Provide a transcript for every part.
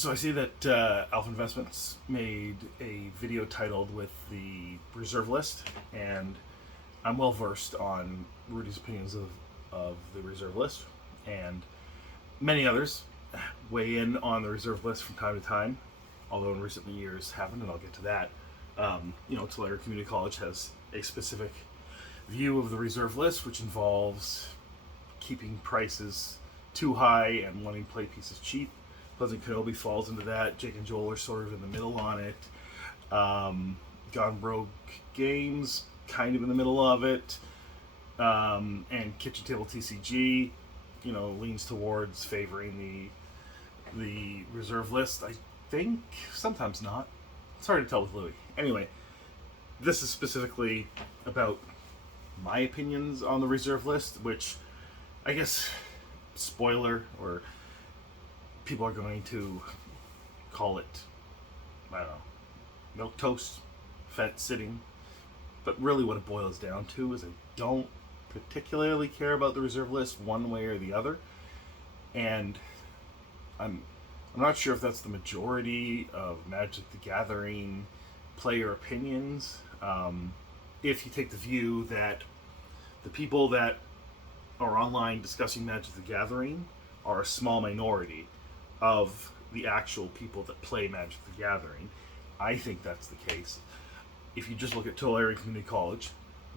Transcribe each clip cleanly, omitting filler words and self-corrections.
So I see that Alpha Investments made a video titled with the reserve list, and I'm well versed on Rudy's opinions of the reserve list, and many others weigh in on the reserve list from time to time, although in recent years haven't, and I'll get to that. Tolarian Community College has a specific view of the reserve list, which involves keeping prices too high and wanting to play pieces cheap. Pleasant Kenobi falls into that. Jake and Joel are sort of in the middle on it. Gone Broke Games, kind of in the middle of it. And Kitchen Table TCG, leans towards favoring the reserve list. I think sometimes not. It's hard to tell with Louis. Anyway, this is specifically about my opinions on the reserve list, which I guess spoiler, or people are going to call it, I don't know, milk toast, fence sitting. But really what it boils down to is I don't particularly care about the reserve list one way or the other. And I'm not sure if that's the majority of Magic the Gathering player opinions. If you take the view that the people that are online discussing Magic the Gathering are a small minority of the actual people that play Magic the Gathering, I think that's the case. If you just look at Tolarian Community College,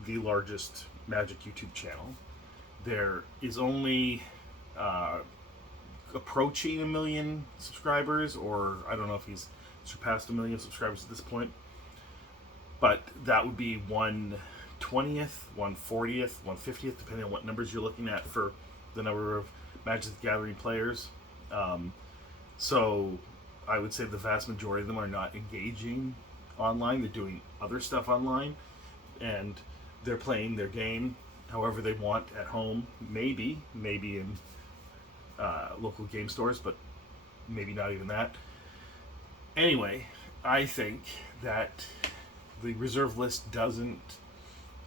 the largest Magic YouTube channel, there is only approaching 1 million subscribers, or I don't know if he's surpassed 1 million subscribers at this point, but that would be 1/20th, 1/40th, 1/50th, depending on what numbers you're looking at for the number of Magic the Gathering players. So I would say the vast majority of them are not engaging online. They're doing other stuff online, and they're playing their game however they want at home. Maybe in local game stores, but maybe not even that. Anyway, I think that the reserve list doesn't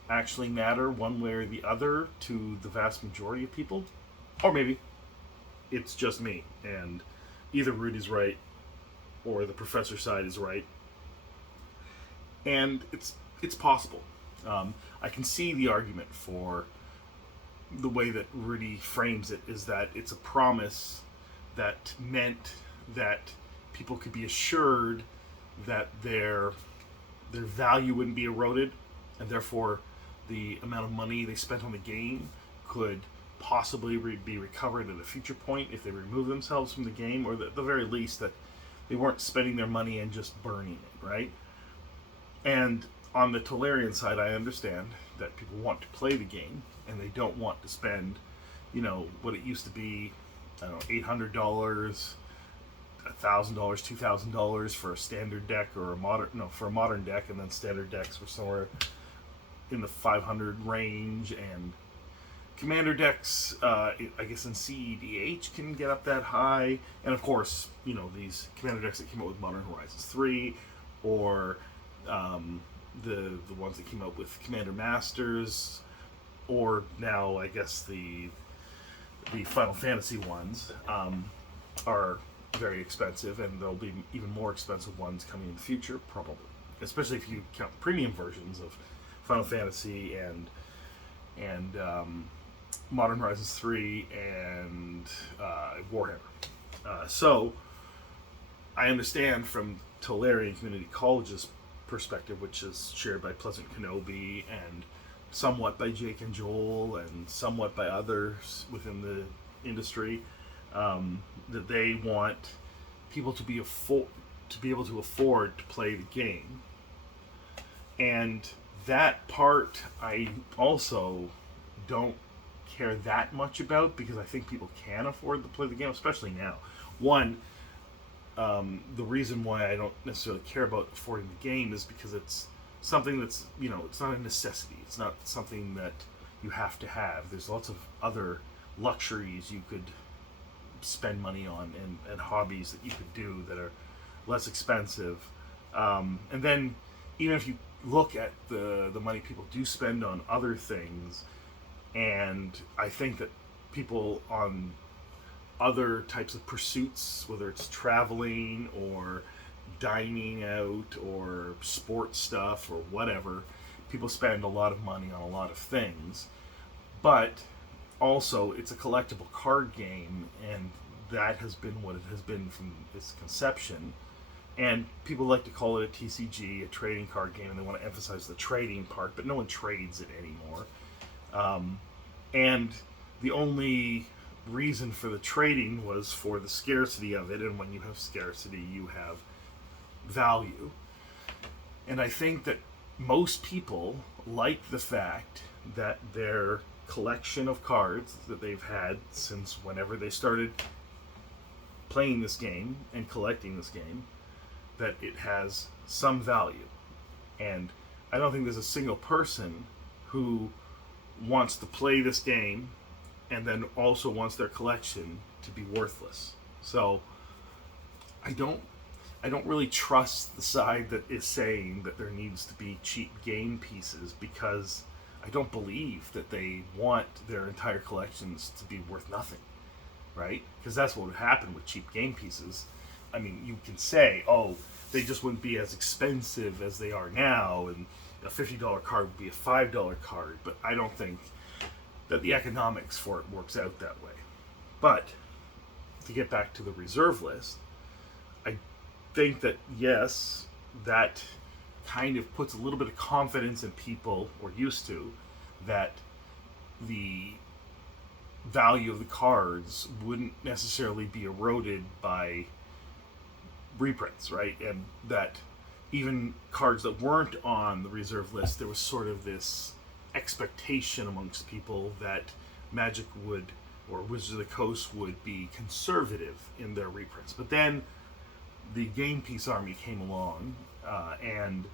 actually matter one way or the other to the vast majority of people. Or maybe it's just me, and either Rudy's right or the professor side is right. And it's possible. I can see the argument for the way that Rudy frames it, is that it's a promise that meant that people could be assured that their value wouldn't be eroded, and therefore the amount of money they spent on the game could possibly be recovered at a future point if they remove themselves from the game, or at the very least that they weren't spending their money and just burning it, right? And on the Tolarian side, I understand that people want to play the game and they don't want to spend, what it used to be, I don't know, $800, $1,000, $2,000 for a standard deck, or for a modern deck, and then standard decks were somewhere in the 500 range, and commander decks, I guess in CEDH can get up that high, and of course, these commander decks that came out with Modern Horizons 3, or the ones that came out with Commander Masters, or now I guess the Final Fantasy ones are very expensive, and there'll be even more expensive ones coming in the future, probably, especially if you count the premium versions of Final Fantasy and Modern Horizons 3 and Warhammer. So I understand from Tolarian Community College's perspective, which is shared by Pleasant Kenobi and somewhat by Jake and Joel and somewhat by others within the industry, that they want people to be able to afford to play the game. And that part I also don't care that much about, because I think people can afford to play the game, especially now. One, the reason why I don't necessarily care about affording the game is because it's something that's, it's not a necessity. It's not something that you have to have. There's lots of other luxuries you could spend money on, and hobbies that you could do that are less expensive. And then even if you look at the money people do spend on other things, and I think that people on other types of pursuits, whether it's traveling or dining out or sports stuff or whatever. People spend a lot of money on a lot of things, but also it's a collectible card game, and that has been what it has been from its conception. And people like to call it a TCG, a trading card game, and they want to emphasize the trading part, but no one trades it anymore. And the only reason for the trading was for the scarcity of it, and when you have scarcity, you have value. And I think that most people like the fact that their collection of cards that they've had since whenever they started playing this game and collecting this game, that it has some value. And I don't think there's a single person who wants to play this game and then also wants their collection to be worthless. So I don't really trust the side that is saying that there needs to be cheap game pieces, because I don't believe that they want their entire collections to be worth nothing, right? Because that's what would happen with cheap game pieces. I mean, you can say, oh, they just wouldn't be as expensive as they are now, and a $50 card would be a $5 card, but I don't think that the economics for it works out that way. But to get back to the reserve list, I think that, yes, that kind of puts a little bit of confidence in people, or used to, that the value of the cards wouldn't necessarily be eroded by reprints, right? And that even cards that weren't on the reserve list, there was sort of this expectation amongst people that Magic would, or Wizards of the Coast would be conservative in their reprints. But then the game piece army came along and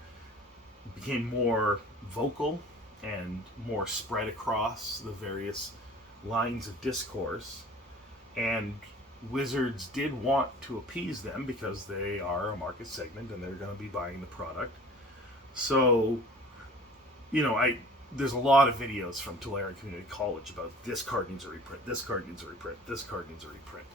became more vocal and more spread across the various lines of discourse, and Wizards did want to appease them because they are a market segment and they're going to be buying the product. So, there's a lot of videos from Tolarian Community College about this card needs a reprint, this card needs a reprint, this card needs a reprint.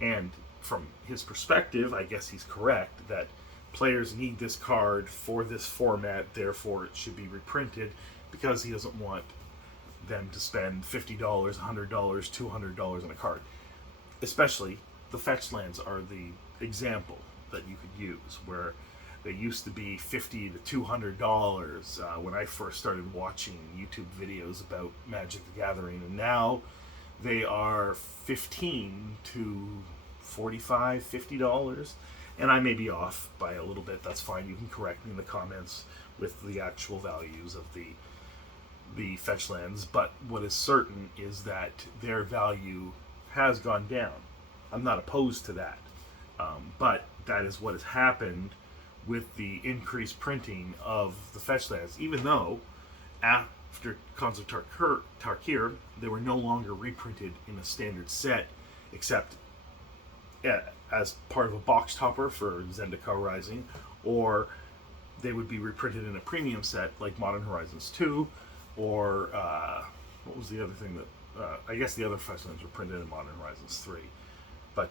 And from his perspective, I guess he's correct that players need this card for this format, therefore it should be reprinted, because he doesn't want them to spend $50, $100, $200 on a card. Especially the fetch lands are the example that you could use, where they used to be $50 to $200 when I first started watching YouTube videos about Magic the Gathering, and now they are $15 to $45, $50. And I may be off by a little bit. That's fine. You can correct me in the comments with the actual values of the fetch lands. But what is certain is that their value has gone down. I'm not opposed to that. But that is what has happened with the increased printing of the fetch lands. Even though after Khans of Tarkir, they were no longer reprinted in a standard set, except as part of a box topper for Zendikar Rising, or they would be reprinted in a premium set like Modern Horizons 2, or what was the other thing that I guess the other fetch lands were printed in Modern Horizons 3. But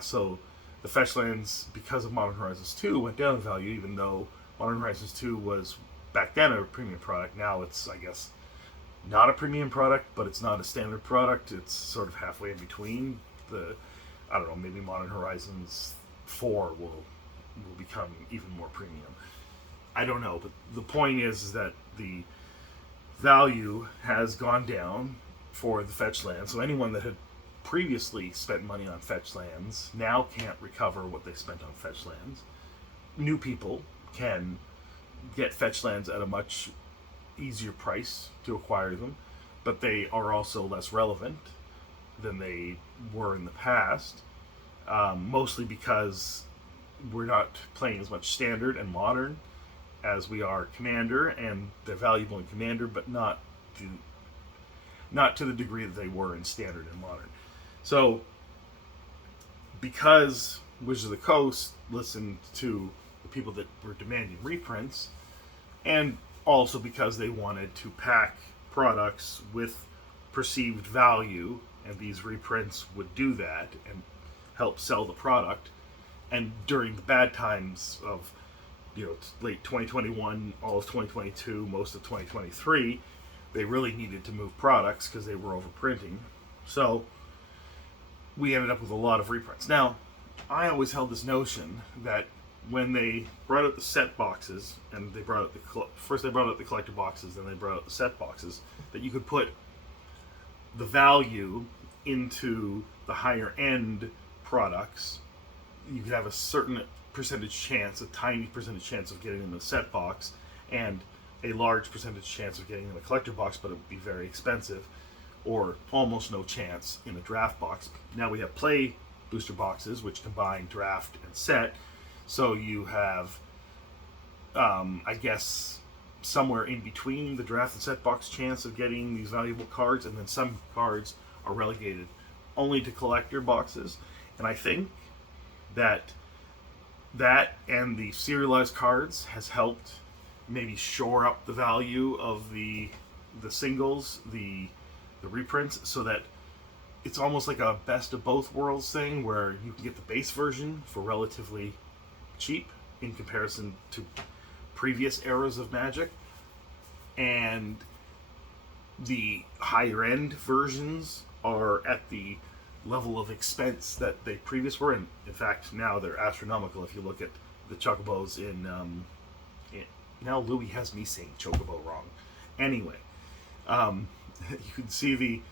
so the fetch lands, because of Modern Horizons 2, went down in value, even though Modern Horizons 2 was back then a premium product. Now it's, I guess, not a premium product, but it's not a standard product. It's sort of halfway in between. I don't know, maybe Modern Horizons 4 will become even more premium. I don't know, but the point is that the value has gone down for the fetch lands. So anyone that had previously spent money on fetch lands now can't recover what they spent on fetch lands. New people can get fetch lands at a much easier price to acquire them, but they are also less relevant than they were in the past, mostly because we're not playing as much standard and modern as we are Commander, and they're valuable in Commander, but not to the degree that they were in standard and modern. So, because Wizards of the Coast listened to the people that were demanding reprints, and also because they wanted to pack products with perceived value and these reprints would do that and help sell the product. And during the bad times of, late 2021, all of 2022, most of 2023, they really needed to move products because they were overprinting. So we ended up with a lot of reprints. Now, I always held this notion that when they brought out the set boxes, and they brought out first they brought out the collector boxes, then they brought out the set boxes, that you could put the value into the higher end products. You could have a certain percentage chance, a tiny percentage chance of getting in the set box, and a large percentage chance of getting in the collector box, but it would be very expensive, or almost no chance in a draft box. Now we have play booster boxes, which combine draft and set. So you have, I guess, somewhere in between the draft and set box chance of getting these valuable cards, and then some cards are relegated only to collector boxes. And I think that and the serialized cards has helped maybe shore up the value of the singles, the reprints, so that it's almost like a best of both worlds thing, where you can get the base version for relatively cheap in comparison to previous eras of Magic, and the higher end versions are at the level of expense that they previous were, and in fact now they're astronomical. If you look at the Chocobos now Louis has me saying Chocobo wrong. Anyway, you can see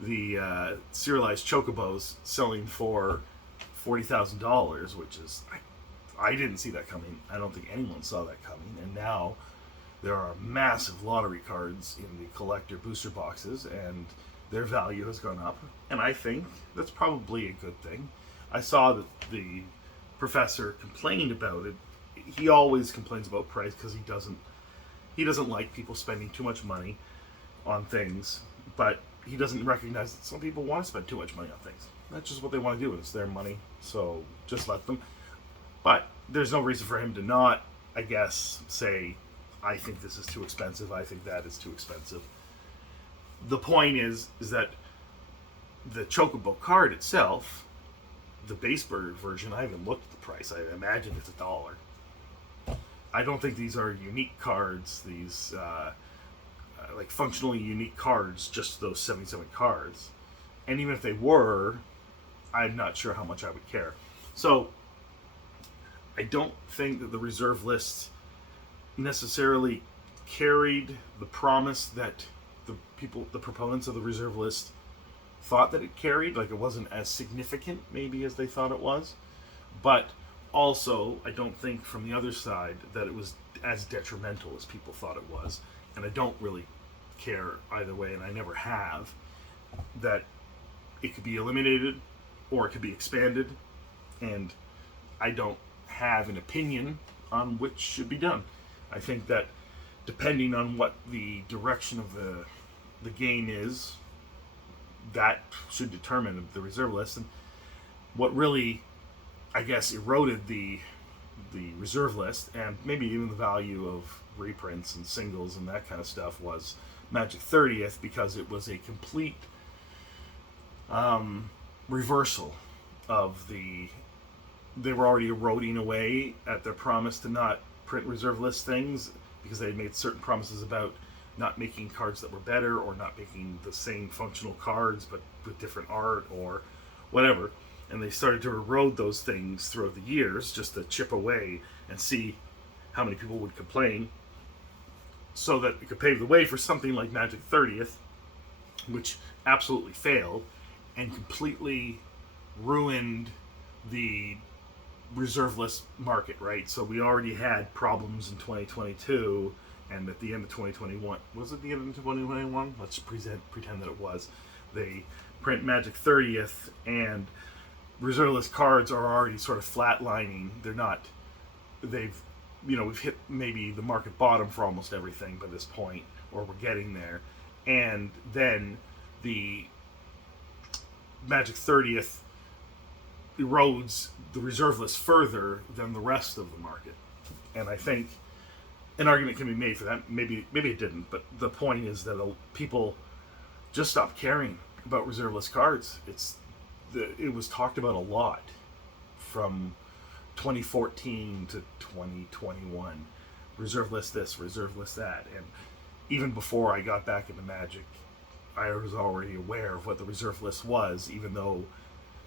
the serialized Chocobos selling for $40,000, which is, I didn't see that coming. I don't think anyone saw that coming. And now there are massive lottery cards in the collector booster boxes, and their value has gone up. And I think that's probably a good thing. I saw that the professor complained about it. He always complains about price because he doesn't like people spending too much money on things, but he doesn't recognize that some people want to spend too much money on things. That's just what they want to do. It's their money, so just let them. But there's no reason for him to not, I guess, say, I think this is too expensive, I think that is too expensive. The point is that the Chocobo card itself, the base version, I haven't looked at the price. I imagine it's $1. I don't think these are unique cards, these like functionally unique cards, just those 77 cards. And even if they were, I'm not sure how much I would care. So I don't think that the reserve list necessarily carried the promise that the proponents of the reserve list thought that it carried. Like, it wasn't as significant maybe as they thought it was. But also, I don't think from the other side that it was as detrimental as people thought it was. And I don't really care either way, and I never have, that it could be eliminated or it could be expanded. And I don't have an opinion on which should be done. I think that depending on what the direction of the game is, that should determine the reserve list. And what really, I guess, eroded the reserve list, and maybe even the value of reprints and singles and that kind of stuff, was Magic 30th, because it was a complete reversal of they were already eroding away at their promise to not print reserve list things, because they had made certain promises about not making cards that were better, or not making the same functional cards but with different art or whatever. And they started to erode those things throughout the years, just to chip away and see how many people would complain, so that it could pave the way for something like Magic 30th, which absolutely failed and completely ruined the reserve list market, right? So we already had problems in 2022, and at the end of 2021, was it the end of 2021? Let's pretend that it was. They print Magic 30th, and reserve list cards are already sort of flatlining. We've hit maybe the market bottom for almost everything by this point, or we're getting there. And then the Magic 30th erodes the reserve list further than the rest of the market. And I think an argument can be made for that. Maybe it didn't, but the point is that people just stopped caring about reserve list cards. It was talked about a lot from 2014 to 2021. Reserve list this, reserve list that, and even before I got back into Magic, I was already aware of what the reserve list was, even though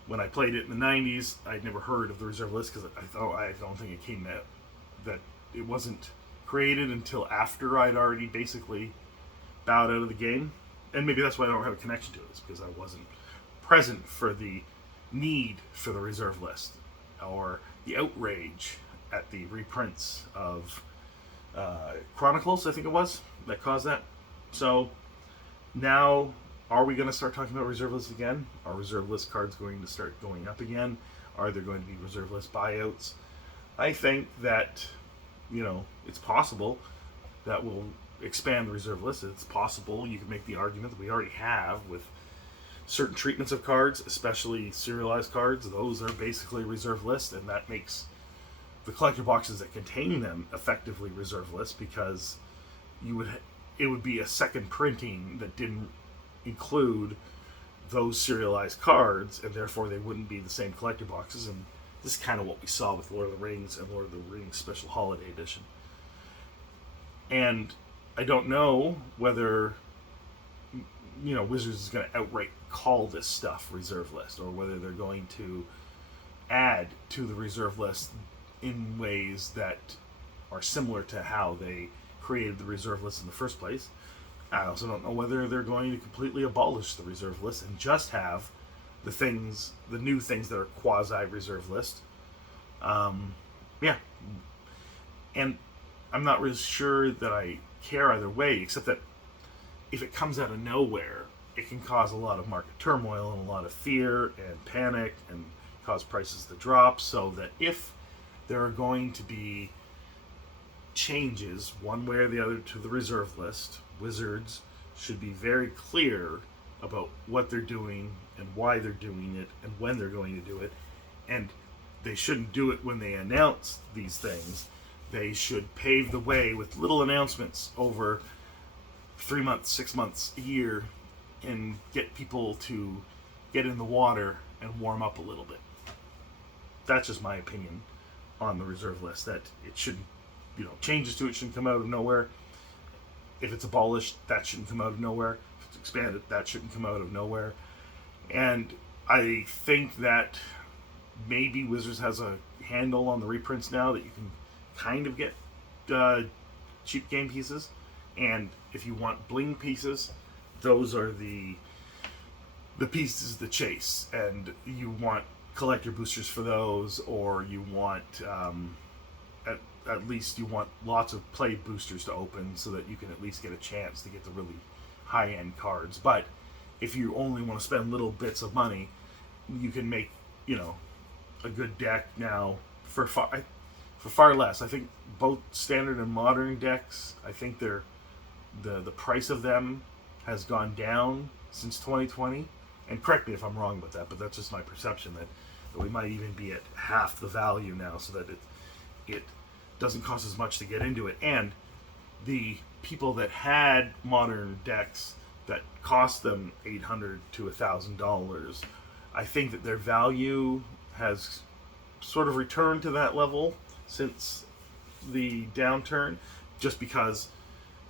when I played it in the 90s, I'd never heard of the reserve list because I don't think it came out, that it wasn't created until after I'd already basically bowed out of the game. And maybe that's why I don't have a connection to it, is because I wasn't present for the need for the reserve list or the outrage at the reprints of Chronicles, I think it was, that caused that. So now, are we going to start talking about reserve lists again? Are reserve list cards going to start going up again? Are there going to be reserve list buyouts? I think that, it's possible that we'll expand the reserve list. It's possible you can make the argument that we already have with certain treatments of cards, especially serialized cards. Those are basically reserve lists, and that makes the collector boxes that contain them effectively reserve lists, because it would be a second printing that didn't include those serialized cards, and therefore they wouldn't be the same collector boxes. And this is kind of what we saw with Lord of the Rings and Lord of the Rings Special Holiday Edition. And I don't know whether Wizards is going to outright call this stuff reserve list, or whether they're going to add to the reserve list in ways that are similar to how they created the reserve list in the first place. I also don't know whether they're going to completely abolish the reserve list and just have the new things that are quasi-reserve list. Yeah. And I'm not really sure that I care either way, except that if it comes out of nowhere, it can cause a lot of market turmoil and a lot of fear and panic and cause prices to drop, so that if there are going to be changes one way or the other to the reserve list, Wizards should be very clear about what they're doing and why they're doing it and when they're going to do it. And they shouldn't do it when they announce these things. They should pave the way with little announcements over 3 months, 6 months, a year, and get people to get in the water and warm up a little bit. That's just my opinion on the reserve list, that it shouldn't, changes to it shouldn't come out of nowhere. If it's abolished, that shouldn't come out of nowhere. If it's expanded, that shouldn't come out of nowhere. And I think that maybe Wizards has a handle on the reprints now, that you can kind of get cheap game pieces. And if you want bling pieces, those are the pieces to chase. And you want collector boosters for those, or you want at least you want lots of play boosters to open, so that you can at least get a chance to get the really high-end cards. But if you only want to spend little bits of money, you can make a good deck now for far less. I think both standard and modern decks, I think the price of them has gone down since 2020. And correct me if I'm wrong about that, but that's just my perception, that we might even be at half the value now, so that it doesn't cost as much to get into it. And the people that had modern decks that cost them $800 to $1,000, I think that their value has sort of returned to that level since the downturn, just because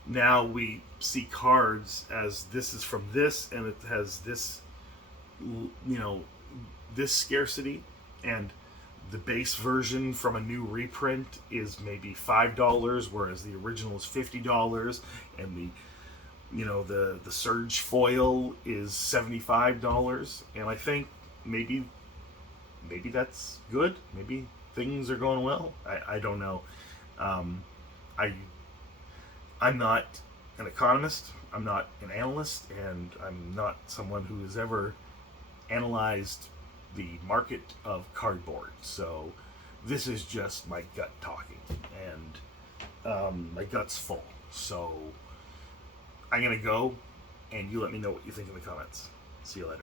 now we see cards as this is from this, and it has this, this scarcity, and the base version from a new reprint is maybe $5, whereas the original is $50, and the Surge foil is $75. And I think maybe that's good. Maybe things are going well. I don't know. I'm not an economist. I'm not an analyst, and I'm not someone who has ever analyzed the market of cardboard. So this is just my gut talking, and my gut's full. So I'm gonna go, and you let me know what you think in the comments. See you later.